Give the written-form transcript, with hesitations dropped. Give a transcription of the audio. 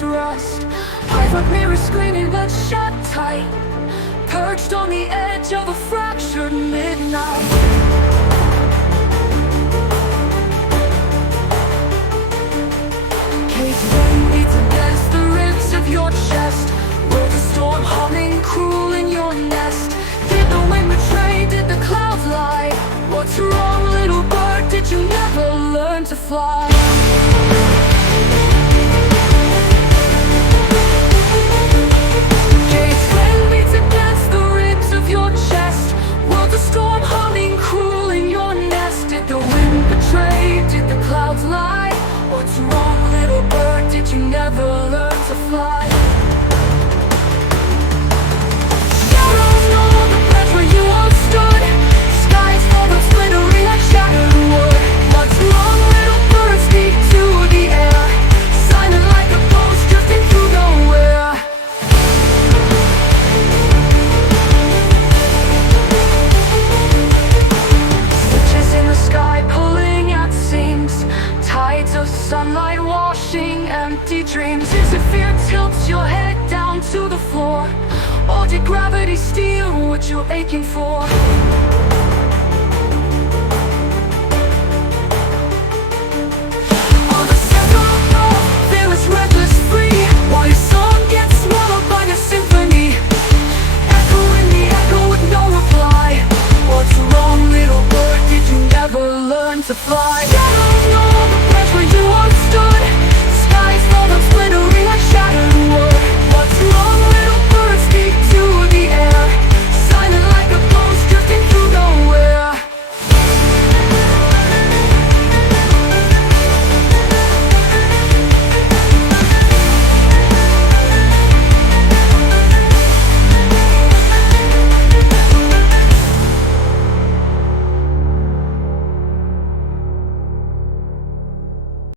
its rust. Private mirror screening but shut tight, perched on the edge of a fractured midnight. Case wind beats against the ribs of your chest. Will the storm humming cruel in your nest? Did the wind betray? Did the clouds lie? What's wrong, little bird? Did you never learn to fly? Case wind beats against the ribs of your chest. Will the storm humming cruel in your nest? Did the wind betray? Did the clouds lie? What's wrong, little bird? Did you never learn to fly? Shadows no longer patch where you once stood. Skies full of splintering like shattered wood. What's wrong, little bird? Speak to the air, silent like a ghost drifting through nowhere. Switches in the sky pulling at seams, tides of sunlight washing empty dreams. Is it fear tilts your head down to the floor, or did gravity steal what you're aching for?